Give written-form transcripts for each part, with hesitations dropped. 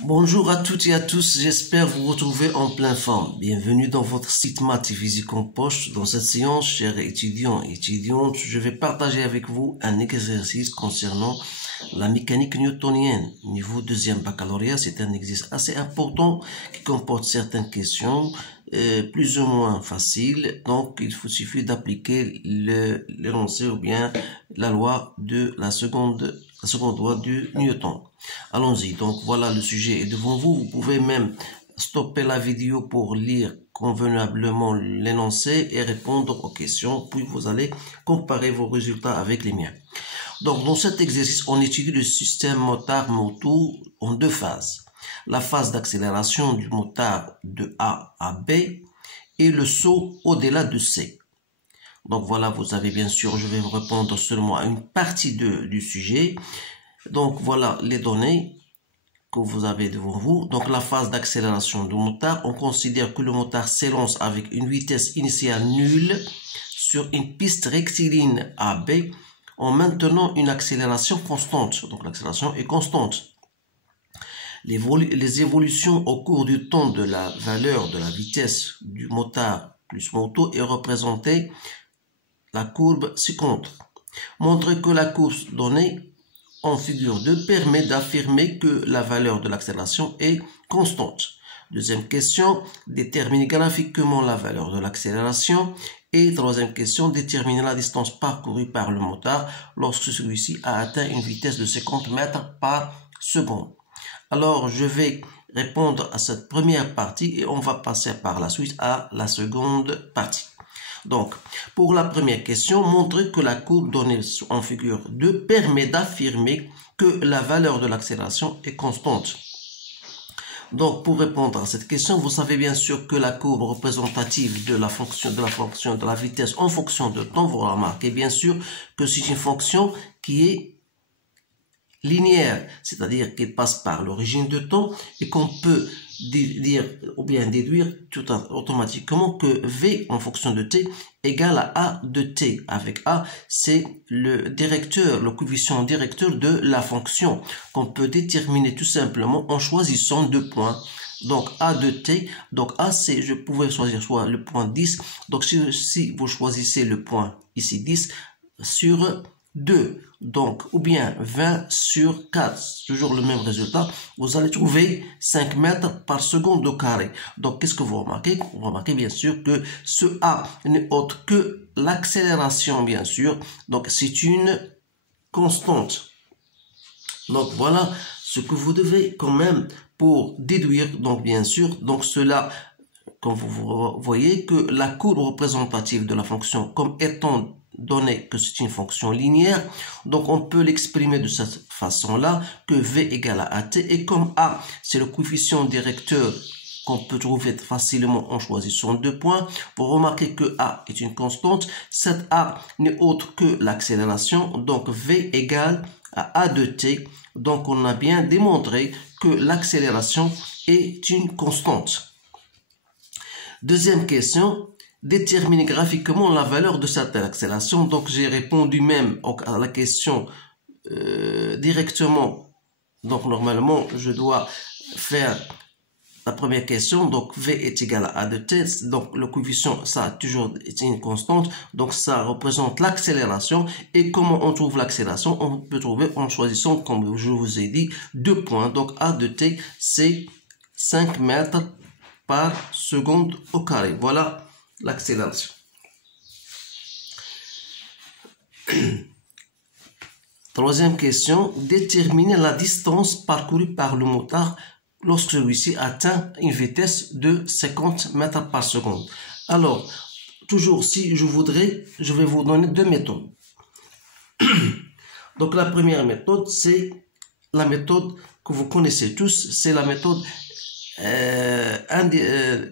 Bonjour à toutes et à tous, j'espère vous retrouver en pleine forme. Bienvenue dans votre site Maths et Physique en poche. Dans cette séance, chers étudiants et étudiantes, je vais partager avec vous un exercice concernant la mécanique newtonienne. Niveau deuxième baccalauréat, c'est un exercice assez important qui comporte certaines questions plus ou moins faciles. Donc, il suffit d'appliquer l'énoncé ou bien la loi de la seconde loi de Newton. Allons-y. Donc, voilà, le sujet est devant vous. Vous pouvez même stopper la vidéo pour lire convenablement l'énoncé et répondre aux questions. Puis, vous allez comparer vos résultats avec les miens. Donc, dans cet exercice, on étudie le système motard-moto en deux phases. La phase d'accélération du motard de A à B et le saut au-delà de C. Donc voilà, vous savez bien sûr, je vais vous répondre seulement à une partie du sujet. Donc voilà les données que vous avez devant vous. Donc la phase d'accélération du motard, on considère que le motard s'élance avec une vitesse initiale nulle sur une piste rectiligne AB en maintenant une accélération constante. Donc l'accélération est constante. Les évolutions au cours du temps de la valeur de la vitesse du motard plus moto est représentée la courbe ci-contre. Montrer que la courbe donnée en figure 2 permet d'affirmer que la valeur de l'accélération est constante. Deuxième question, déterminer graphiquement la valeur de l'accélération. Et troisième question, déterminer la distance parcourue par le motard lorsque celui-ci a atteint une vitesse de 50 mètres par seconde. Alors, je vais répondre à cette première partie et on va passer par la suite à la seconde partie. Donc, pour la première question, montrer que la courbe donnée en figure 2 permet d'affirmer que la valeur de l'accélération est constante. Donc, pour répondre à cette question, vous savez bien sûr que la courbe représentative de la fonction de la vitesse en fonction de temps, vous remarquez bien sûr que c'est une fonction qui est linéaire, c'est-à-dire qu'elle passe par l'origine de temps et qu'on peut dire ou bien déduire tout automatiquement que V en fonction de t égale à A de t, avec A c'est le directeur, le coefficient directeur de la fonction qu'on peut déterminer tout simplement en choisissant deux points. Donc A de t, donc A c'est, je pouvais choisir soit le point 10, donc si vous choisissez le point ici 10 sur 2, donc, ou bien 20 sur 4, toujours le même résultat, vous allez trouver 5 mètres par seconde au carré. Donc, qu'est-ce que vous remarquez? Vous remarquez bien sûr que ce A n'est autre que l'accélération, bien sûr. Donc, c'est une constante. Donc, voilà ce que vous devez quand même pour déduire, donc bien sûr, donc cela, comme vous voyez que la courbe représentative de la fonction comme étant donné que c'est une fonction linéaire, donc on peut l'exprimer de cette façon-là, que V égale à AT, et comme A, c'est le coefficient directeur qu'on peut trouver facilement en choisissant deux points, vous remarquez que A est une constante, cette A n'est autre que l'accélération, donc V égale à A de T, donc on a bien démontré que l'accélération est une constante. Deuxième question, déterminer graphiquement la valeur de cette accélération. Donc, j'ai répondu même à la question directement. Donc, normalement, je dois faire la première question. Donc, V est égal à A de t. Donc, le coefficient, ça a toujours été une constante. Donc, ça représente l'accélération. Et comment on trouve l'accélération? On peut trouver en choisissant, comme je vous ai dit, deux points. Donc, A de t, c'est 5 mètres par seconde au carré. Voilà l'accélération. Troisième question, déterminer la distance parcourue par le motard lorsque celui-ci atteint une vitesse de 50 mètres par seconde. Alors, toujours si je voudrais, je vais vous donner deux méthodes. Donc la première méthode, c'est la méthode que vous connaissez tous, c'est la méthode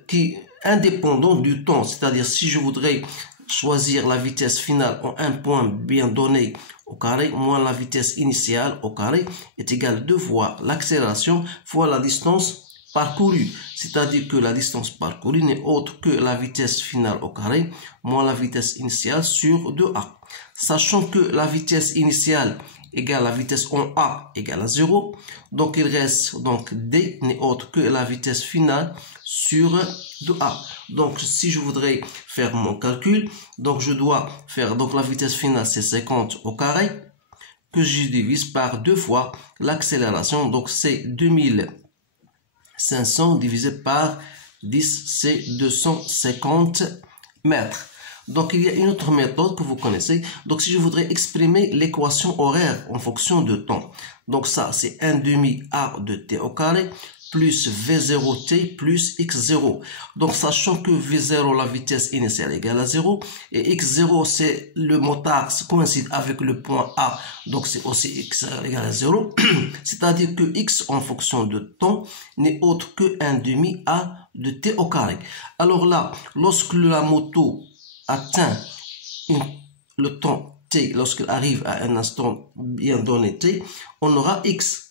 qui indépendant du temps, c'est-à-dire si je voudrais choisir la vitesse finale en un point bien donné au carré, moins la vitesse initiale au carré est égale à 2 fois l'accélération fois la distance parcourue, c'est-à-dire que la distance parcourue n'est autre que la vitesse finale au carré moins la vitesse initiale sur 2a. Sachant que la vitesse initiale égale la vitesse en A égale à 0. Donc il reste donc D n'est autre que la vitesse finale sur de A. Donc si je voudrais faire mon calcul, donc je dois faire donc la vitesse finale c'est 50 au carré que je divise par 2 fois l'accélération. Donc c'est 2500 divisé par 10, c'est 250 mètres. Donc, il y a une autre méthode que vous connaissez. Donc, si je voudrais exprimer l'équation horaire en fonction de temps. Donc, ça, c'est 1 demi A de T au carré plus V0T plus X0. Donc, sachant que V0, la vitesse initiale égale à 0, et X0, c'est le motard coïncide avec le point A. Donc, c'est aussi X égale à 0. C'est-à-dire que X en fonction de temps n'est autre que 1 demi A de T au carré. Alors là, lorsque la moto atteint le temps T, lorsqu'elle arrive à un instant bien donné T, on aura X.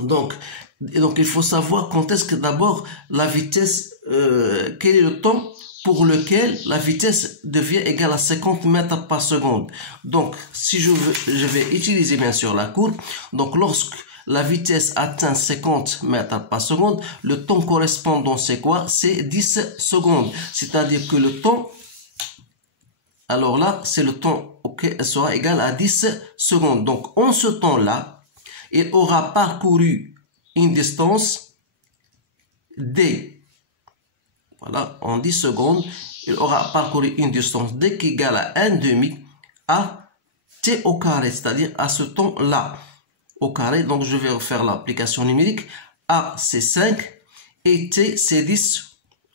Donc il faut savoir quand est-ce que d'abord la vitesse, quel est le temps pour lequel la vitesse devient égale à 50 mètres par seconde. Donc si je vais utiliser bien sûr la courbe. Donc lorsque la vitesse atteint 50 mètres par seconde, le temps correspondant c'est quoi? C'est 10 secondes. C'est-à-dire que le temps, alors là, c'est le temps auquel elle sera égal à 10 secondes. Donc en ce temps-là, il aura parcouru une distance D. Voilà, en 10 secondes, il aura parcouru une distance D qui est égale à 1 demi à T au carré, c'est-à-dire à ce temps-là au carré. Donc je vais refaire l'application numérique. A c'est 5 et T c'est 10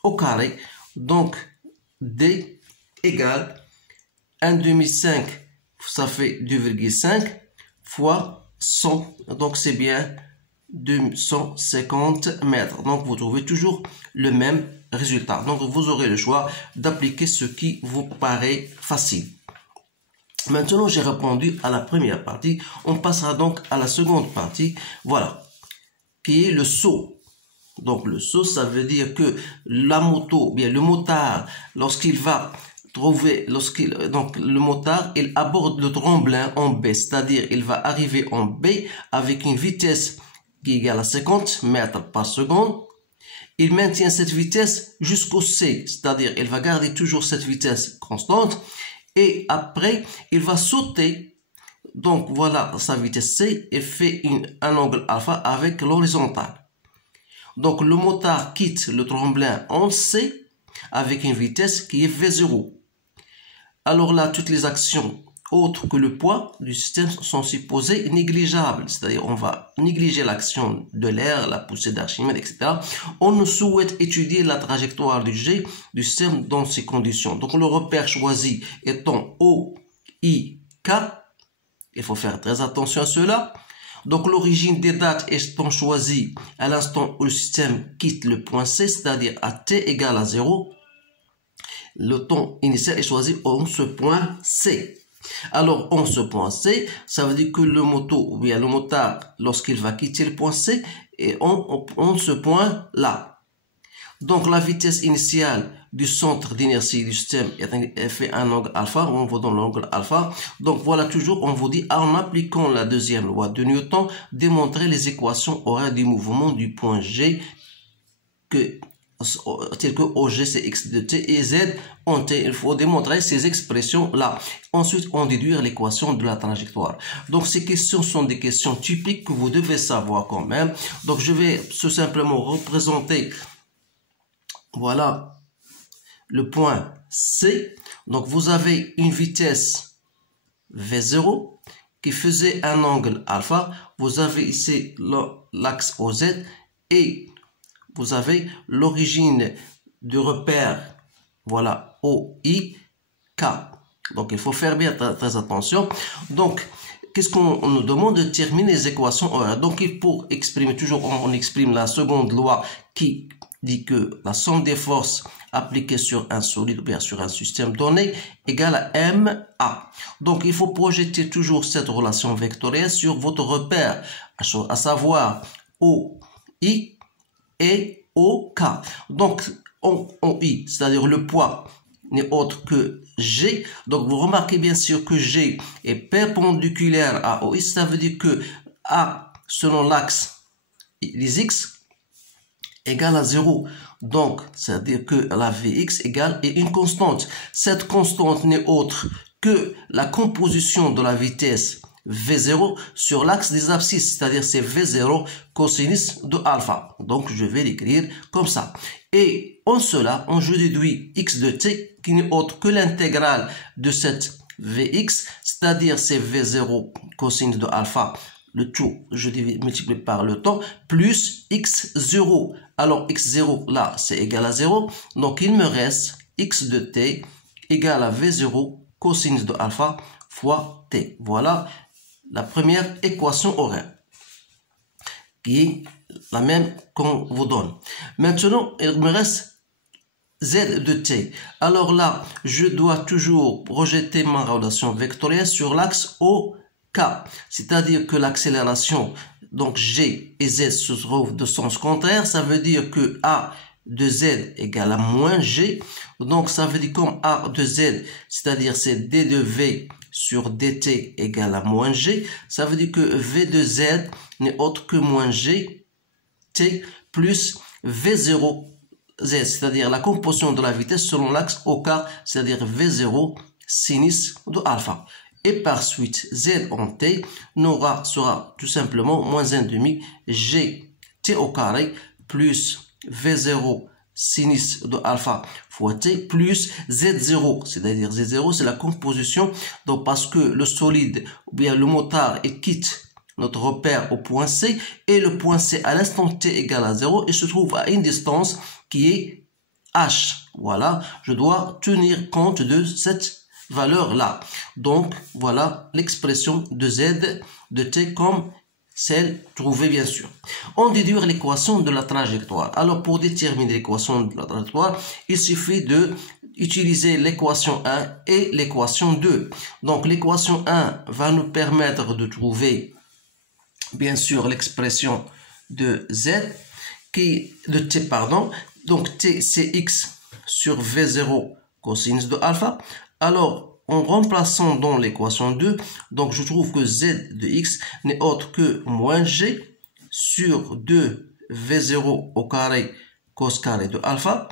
au carré. Donc D égale 1 demi 5, ça fait 2,5 fois 100. Donc c'est bien 250 mètres. Donc vous trouvez toujours le même résultat. Donc vous aurez le choix d'appliquer ce qui vous paraît facile. Maintenant, j'ai répondu à la première partie. On passera donc à la seconde partie. Voilà. Qui est le saut. Donc, le saut, ça veut dire que la moto, bien, le motard, lorsqu'il va trouver, donc, le motard, il aborde le tremplin en B. C'est-à-dire, il va arriver en B avec une vitesse qui est égale à 50 mètres par seconde. Il maintient cette vitesse jusqu'au C. C'est-à-dire, il va garder toujours cette vitesse constante. Et après, il va sauter. Donc, voilà sa vitesse C et fait un angle alpha avec l'horizontale. Donc, le motard quitte le tremplin en C avec une vitesse qui est V0. Alors là, toutes les actions autres que le poids du système sont supposées négligeables. C'est-à-dire, on va négliger l'action de l'air, la poussée d'Archimède, etc. On ne souhaite étudier la trajectoire du jet du système dans ces conditions. Donc, le repère choisi étant O, I, K. Il faut faire très attention à cela. Donc, l'origine des dates étant choisie à l'instant où le système quitte le point C, c'est-à-dire à t égale à 0. Le temps initial est choisi en ce point C. Alors, en ce point C, ça veut dire que le moto, ou bien le motard, lorsqu'il va quitter le point C, est en ce point-là. Donc, la vitesse initiale du centre d'inertie du système fait un angle alpha, on va dans l'angle alpha. Donc, voilà toujours, on vous dit, en appliquant la deuxième loi de Newton, démontrer les équations horaires du mouvement du point G tel que OG c'est X de T et Z en T. Il faut démontrer ces expressions-là. Ensuite, on déduire l'équation de la trajectoire. Donc, ces questions sont des questions typiques que vous devez savoir quand même. Donc, je vais tout simplement représenter, voilà, le point C. Donc, vous avez une vitesse V0 qui faisait un angle alpha. Vous avez ici l'axe OZ et vous avez l'origine du repère, voilà, OI, K. Donc, il faut faire bien très attention. Donc, qu'est-ce qu'on nous demande? De terminer les équations horaires. Donc, pour exprimer, toujours, on exprime la seconde loi qui dit que la somme des forces appliquées sur un solide ou bien sur un système donné égale à MA. Donc, il faut projeter toujours cette relation vectorielle sur votre repère, à savoir OI et OK. Donc, OI, c'est-à-dire le poids n'est autre que G. Donc, vous remarquez bien sûr que G est perpendiculaire à OX. Ça veut dire que A, selon l'axe, les X, égale à 0. Donc, c'est-à-dire que la Vx égale est une constante. Cette constante n'est autre que la composition de la vitesse V0 sur l'axe des abscisses, c'est-à-dire c'est V0 cosinus de alpha. Donc, je vais l'écrire comme ça. Et en cela, je déduis x de t qui n'est autre que l'intégrale de cette Vx, c'est-à-dire c'est V0 cosinus de alpha. Le tout, je multiplie par le temps, plus x0. Alors, x0, là, c'est égal à 0. Donc, il me reste x de t égale à v0 cosinus de alpha fois t. Voilà la première équation horaire, qui est la même qu'on vous donne. Maintenant, il me reste z de t. Alors là, je dois toujours projeter ma relation vectorielle sur l'axe OK. C'est-à-dire que l'accélération, donc G et Z se trouvent de sens contraire. Ça veut dire que A de Z égale à moins G. Donc ça veut dire comme A de Z, c'est-à-dire c'est D de V sur dt égale à moins G. Ça veut dire que V de Z n'est autre que moins G T plus V0 Z, c'est-à-dire la composition de la vitesse selon l'axe OK, c'est-à-dire V0 sinus de alpha. Et par suite, Z en T sera tout simplement moins 1,5 G T au carré plus V0 sinus de alpha fois T plus Z0, c'est-à-dire Z0 c'est la composition, donc parce que le solide ou bien le motard quitte notre repère au point C et le point C à l'instant T égale à 0 et se trouve à une distance qui est H. Voilà, je dois tenir compte de cette valeur-là. Donc, voilà l'expression de Z de T comme celle trouvée, bien sûr. On déduire l'équation de la trajectoire. Alors, pour déterminer l'équation de la trajectoire, il suffit de utiliser l'équation 1 et l'équation 2. Donc, l'équation 1 va nous permettre de trouver, bien sûr, l'expression de Z, de T, pardon. Donc, T, c'est X sur V0 cosinus de alpha. Alors, en remplaçant dans l'équation 2, donc je trouve que Z de X n'est autre que moins G sur 2 V0 au carré cos carré de alpha,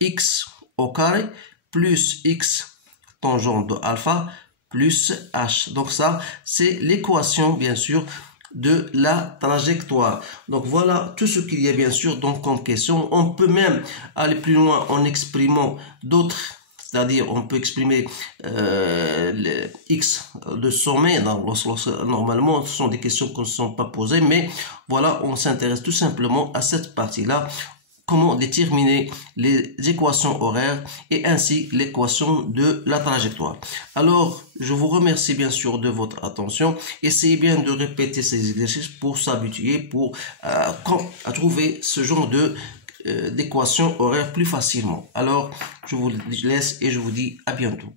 X au carré plus X tangente de alpha plus H. Donc ça, c'est l'équation, bien sûr, de la trajectoire. Donc voilà tout ce qu'il y a bien sûr donc comme question. On peut même aller plus loin en exprimant d'autres, c'est-à-dire on peut exprimer le x de sommet. Normalement ce sont des questions qui ne sont pas posées, mais voilà, on s'intéresse tout simplement à cette partie-là. Comment déterminer les équations horaires et ainsi l'équation de la trajectoire. Alors, je vous remercie bien sûr de votre attention. Essayez bien de répéter ces exercices pour s'habituer, pour à trouver ce genre d'équations horaires plus facilement. Alors, je vous laisse et je vous dis à bientôt.